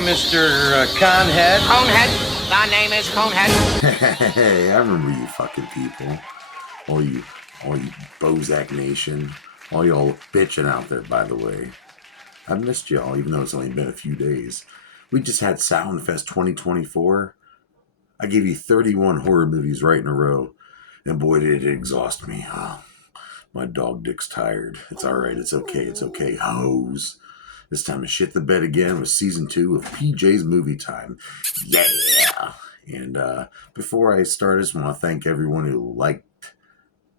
Mr. Conehead. Conehead. My name is Conehead. Hey, I remember you fucking people. All you Bozak Nation. All y'all bitching out there, by the way. I've missed y'all, even though it's only been a few days. We just had Soundfest 2024. I gave you 31 horror movies right in a row. And boy, did it exhaust me. Oh, my dog dick's tired. It's alright, it's okay, hoes. This time to shit the bed again with season 2 of PJ's Movie Time. Yeah! And before I start, I just want to thank everyone who liked,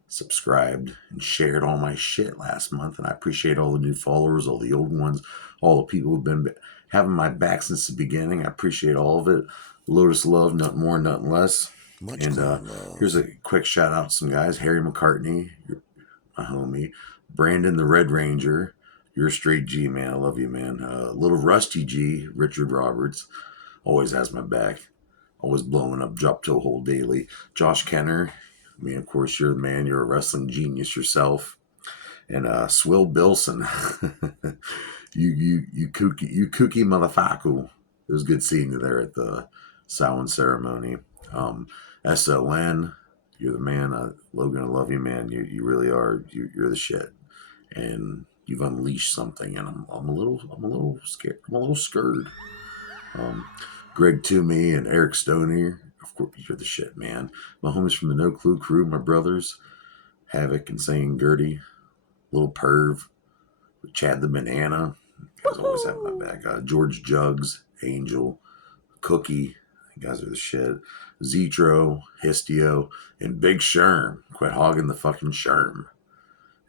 subscribed, and shared all my shit last month. And I appreciate all the new followers, all the old ones, all the people who've been having my back since the beginning. I appreciate all of it. Lotus love, nothing more, nothing less. Here's a quick shout out to some guys. Harry McCartney, my homie. Brandon the Red Ranger. You're a straight G, man. I love you, man. Little Rusty G, Richard Roberts, always has my back. Always blowing up drop toe hole daily. Josh Kenner, I mean, of course, you're the man. You're a wrestling genius yourself. And Swill Bilson, you kooky motherfucker. It was good seeing you there at the Samhain ceremony. SON, you're the man. Logan, I love you, man. You really are. You're the shit. And you've unleashed something, and I'm a little scared. I'm a little scared. Greg Toomey and Eric Stoney, of course, you're the shit, man. My homies from the No Clue crew, my brothers, Havoc and Saying Gertie, Little Perv, Chad the Banana. You guys always have my back. George Jugs, Angel, Cookie. You guys are the shit. Zetro, Histio, and Big Sherm. Quit hogging the fucking Sherm.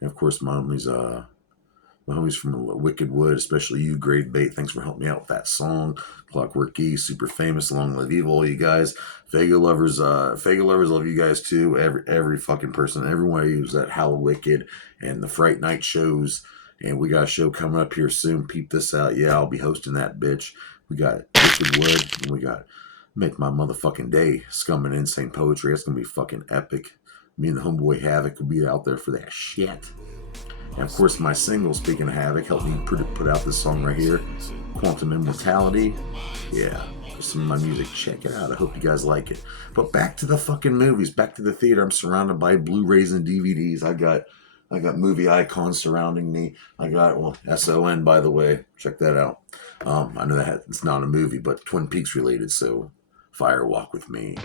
And of course, my homies from Wicked Wood, especially you, Grave Bait. Thanks for helping me out with that song. Clockwork Geese, super famous. Long live evil, all you guys. Fago lovers, love you guys too. Every fucking person, everyone who's at Hall Wicked and the Fright Night shows. And we got a show coming up here soon. Peep this out. Yeah, I'll be hosting that bitch. We got Wicked Wood, and we got Make My Motherfucking Day, Scum and Insane Poetry. That's gonna be fucking epic. Me and the homeboy Havoc will be out there for that shit. And of course, my single, speaking of Havoc, helped me put out this song right here, Quantum Immortality. Yeah, some of my music. Check it out. I hope you guys like it. But back to the fucking movies, back to the theater. I'm surrounded by Blu-rays and DVDs. I got movie icons surrounding me. I got, SON, by the way. Check that out. I know that it's not a movie, but Twin Peaks related, so fire walk with me.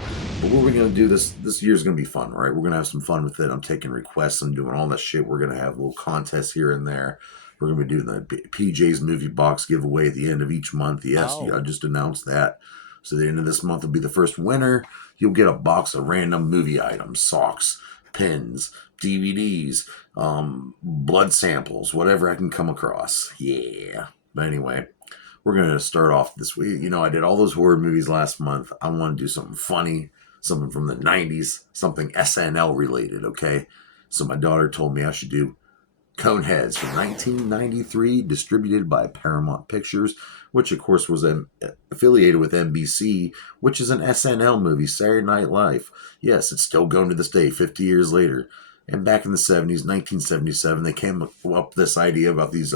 But what we're going to do this year's going to be fun, right? We're going to have some fun with it. I'm taking requests. I'm doing all that shit. We're going to have little contests here and there. We're going to be doing the PJ's Movie Box giveaway at the end of each month. Yes, I just announced that. So the end of this month will be the first winner. You'll get a box of random movie items, socks, pins, DVDs, blood samples, whatever I can come across. Yeah. But anyway, we're going to start off this week. You know, I did all those horror movies last month. I want to do something funny, something from the 90s, something SNL related, okay? So my daughter told me I should do Coneheads from 1993, distributed by Paramount Pictures, which of course was affiliated with NBC, which is an SNL movie, Saturday Night Live. Yes, it's still going to this day, 50 years later. And back in the 70s, 1977, they came up with this idea about these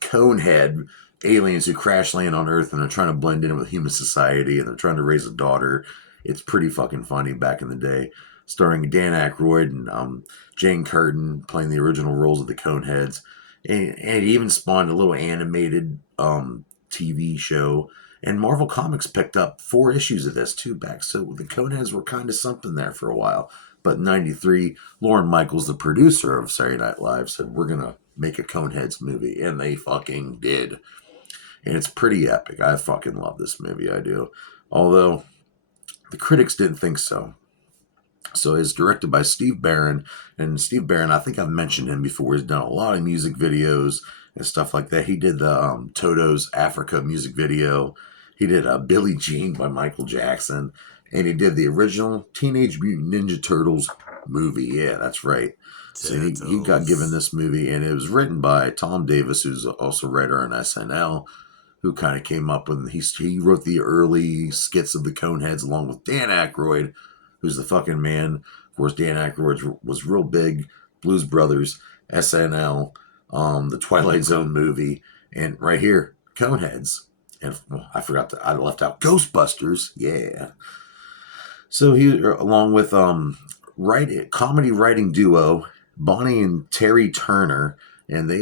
Conehead aliens who crash land on Earth and are trying to blend in with human society, and they're trying to raise a daughter. It's pretty fucking funny back in the day. Starring Dan Aykroyd and Jane Curtin playing the original roles of the Coneheads. And it even spawned a little animated TV show. And Marvel Comics picked up 4 issues of this too back. So the Coneheads were kind of something there for a while. But in 93, Lorne Michaels, the producer of Saturday Night Live, said, we're going to make a Coneheads movie. And they fucking did. And it's pretty epic. I fucking love this movie. I do. Although the critics didn't think so. So it's directed by Steve Barron. And Steve Barron, I think I've mentioned him before. He's done a lot of music videos and stuff like that. He did the Toto's Africa music video. He did Billie Jean by Michael Jackson. And he did the original Teenage Mutant Ninja Turtles movie. Yeah, that's right. So he got given this movie. And it was written by Tom Davis, who's also a writer on SNL, who kind of came up with, he wrote the early skits of the Coneheads along with Dan Aykroyd, who's the fucking man. Of course, Dan Aykroyd was real big. Blues Brothers, SNL, the Twilight Zone movie, and right here, Coneheads. And I forgot I left out Ghostbusters. Yeah. So he, along with comedy writing duo Bonnie and Terry Turner, and they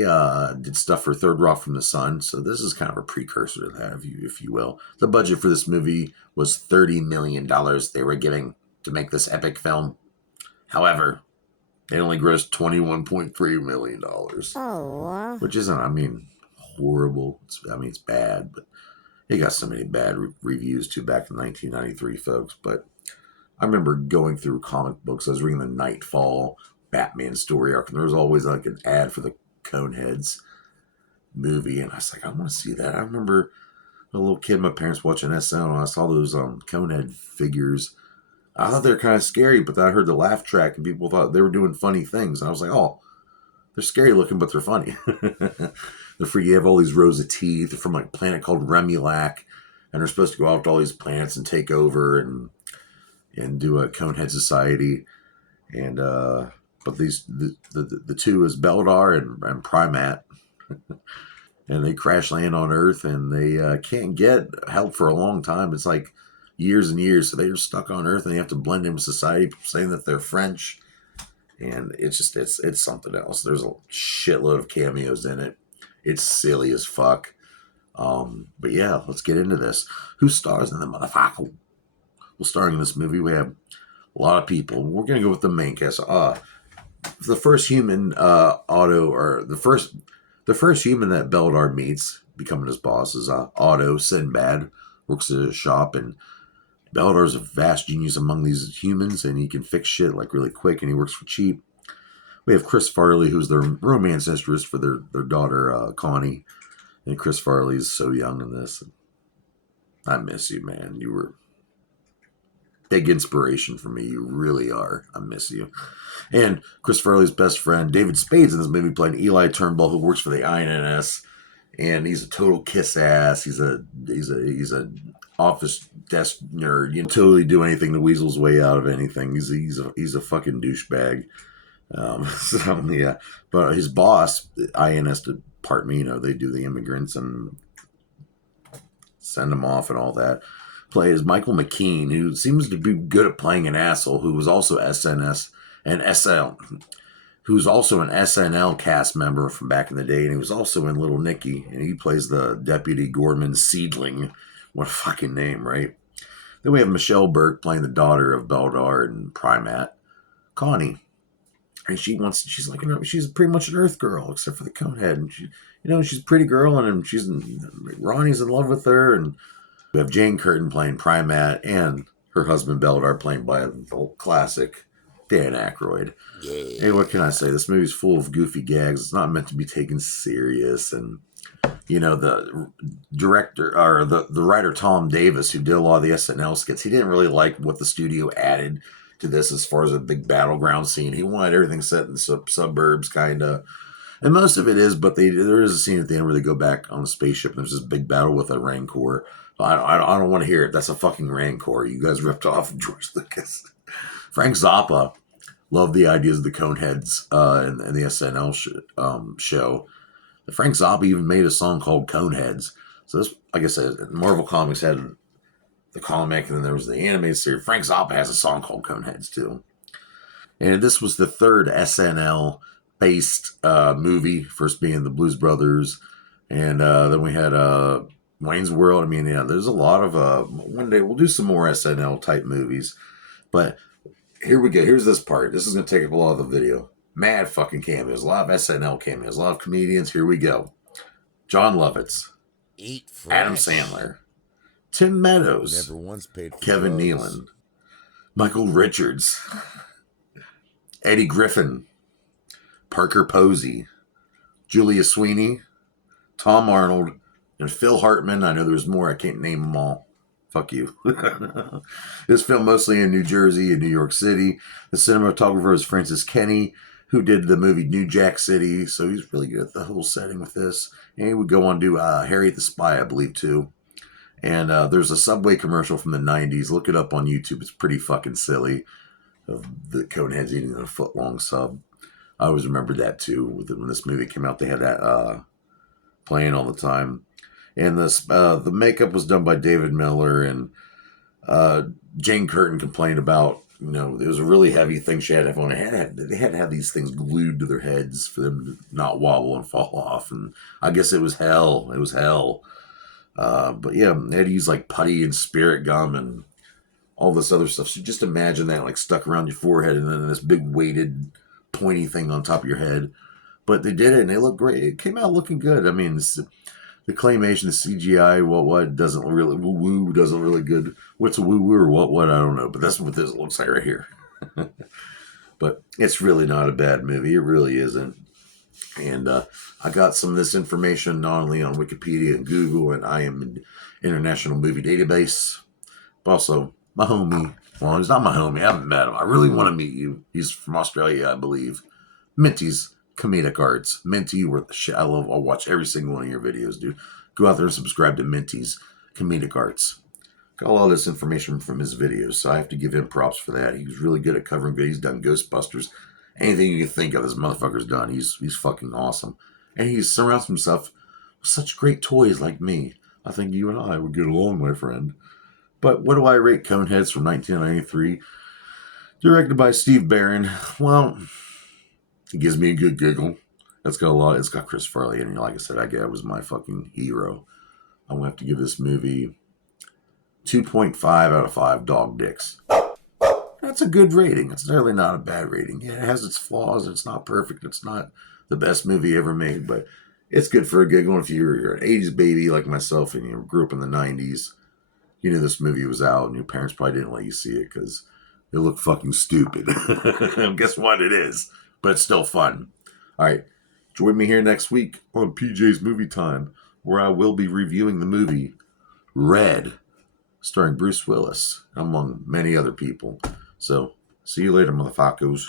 did stuff for Third Rock from the Sun. So this is kind of a precursor to that, if you will. The budget for this movie was $30 million they were giving to make this epic film. However, it only grossed $21.3 million. Oh. Which isn't, I mean, horrible. It's bad, but it got so many bad reviews too back in 1993, folks. But I remember going through comic books. I was reading the Nightfall Batman story arc, and there was always like an ad for the Coneheads movie, and I was like, I want to see that. I remember a little kid, my parents watching SNL, and I saw those Conehead figures. I thought they were kind of scary, but then I heard the laugh track, and people thought they were doing funny things, and I was like, oh, they're scary looking, but they're funny. They're free. You have all these rows of teeth. They're from like a planet called Remulac, and they're supposed to go out to all these planets and take over and do a Conehead society. And but the two is Beldar and Primat, and they crash land on Earth, and they can't get help for a long time. It's like years and years, so they're stuck on Earth, and they have to blend in with society, saying that they're French. And it's something else. There's a shitload of cameos in it. It's silly as fuck. But yeah, let's get into this. Who stars in the motherfucker? Well, starring in this movie, we have a lot of people. We're gonna go with the main cast. The first human, the first human that Beldar meets, becoming his boss, is Otto Sinbad. Works at a shop, and Beldar's a vast genius among these humans, and he can fix shit like really quick, and he works for cheap. We have Chris Farley, who's their romance interest for their daughter, Connie. And Chris Farley's so young in this. I miss you, man. You were big inspiration for me. You really are. I miss you. And Chris Farley's best friend, David Spade's in this movie, playing Eli Turnbull, who works for the INS. And he's a total kiss ass. He's a office desk nerd. You know, totally do anything to weasel his way out of anything. He's a fucking douchebag. So yeah, but his boss, the INS department, you know, they do the immigrants and send them off and all that. Plays Michael McKean, who seems to be good at playing an asshole, who was also SNS and SL, who's also an SNL cast member from back in the day, and he was also in Little Nicky, and he plays the Deputy Gorman Seedling. What a fucking name, right? Then we have Michelle Burke playing the daughter of Beldar and Primat, Connie. And she's like, you know, she's pretty much an Earth girl, except for the Conehead. And she, you know, she's a pretty girl, and Ronnie's in love with her. And we have Jane Curtin playing Primat, and her husband Beldar played by the classic Dan Aykroyd. Yeah. Hey, what can I say? This movie's full of goofy gags. It's not meant to be taken serious. And, you know, the director, or the writer Tom Davis, who did a lot of the SNL skits, he didn't really like what the studio added to this as far as a big battleground scene. He wanted everything set in the suburbs, kind of. And most of it is, but there is a scene at the end where they go back on a spaceship, and there's this big battle with a Rancor. I don't want to hear it. That's a fucking Rancor. You guys ripped off George Lucas. Frank Zappa loved the ideas of the Coneheads and the SNL show. Frank Zappa even made a song called Coneheads. So this, like I said, Marvel Comics had the comic, and then there was the animated series. Frank Zappa has a song called Coneheads too. And this was the third SNL-based movie, first being the Blues Brothers, and then we had Wayne's World. I mean, yeah, there's a lot of... one day we'll do some more SNL-type movies. But here we go. Here's this part. This is going to take up a lot of the video. Mad fucking cameos. A lot of SNL cameos. A lot of comedians. Here we go. John Lovitz. Eat fresh. Adam Sandler. Tim Meadows. Never once paid for Kevin drugs. Nealon. Michael Richards. Eddie Griffin. Parker Posey. Julia Sweeney. Tom Arnold. And Phil Hartman. I know there's more. I can't name them all. Fuck you. This film mostly in New Jersey and New York City. The cinematographer is Francis Kenny, who did the movie New Jack City. So he's really good at the whole setting with this. And he would go on to do Harriet the Spy, I believe, too. And there's a Subway commercial from the 90s. Look it up on YouTube. It's pretty fucking silly. Of the Coneheads eating a foot-long sub. I always remember that, too. When this movie came out, they had that playing all the time. And the makeup was done by David Miller, and Jane Curtin complained about, it was a really heavy thing she had to have on. They had to have these things glued to their heads for them to not wobble and fall off. And I guess it was hell. It was hell. But yeah, they had to use like putty and spirit gum and all this other stuff. So just imagine that like stuck around your forehead and then this big weighted pointy thing on top of your head. But they did it and they looked great. It came out looking good. I mean, the claymation, the CGI, what doesn't really woo doesn't really good. What's a woo or what I don't know, but that's what this looks like right here. But it's really not a bad movie. It really isn't. And I got some of this information not only on Wikipedia and Google, and I am an International Movie Database, but also my homie. Well, he's not my homie. I haven't met him. I really want to meet you. He's from Australia, I believe. Minty's Comedic Arts. Minty, worth the shit. I'll watch every single one of your videos, dude. Go out there and subscribe to Minty's Comedic Arts. Got a lot of this information from his videos, so I have to give him props for that. He was really good at covering videos. He's done Ghostbusters. Anything you can think of, this motherfucker's done. He's fucking awesome. And he surrounds himself with such great toys like me. I think you and I would get along, my friend. But what do I rate Coneheads from 1993? Directed by Steve Barron. Well, it gives me a good giggle. It's got Chris Farley in it. Like I said, that guy was my fucking hero. I'm going to have to give this movie 2.5 out of 5 dog dicks. That's a good rating. It's really not a bad rating. Yeah, it has its flaws. It's not perfect. It's not the best movie ever made, but it's good for a giggle. If you're an 80s baby like myself and you grew up in the 90s, you knew this movie was out and your parents probably didn't let you see it because it looked fucking stupid. Guess what? It is. But it's still fun. All right. Join me here next week on PJ's Movie Time, where I will be reviewing the movie Red, starring Bruce Willis, among many other people. So, see you later, motherfuckers.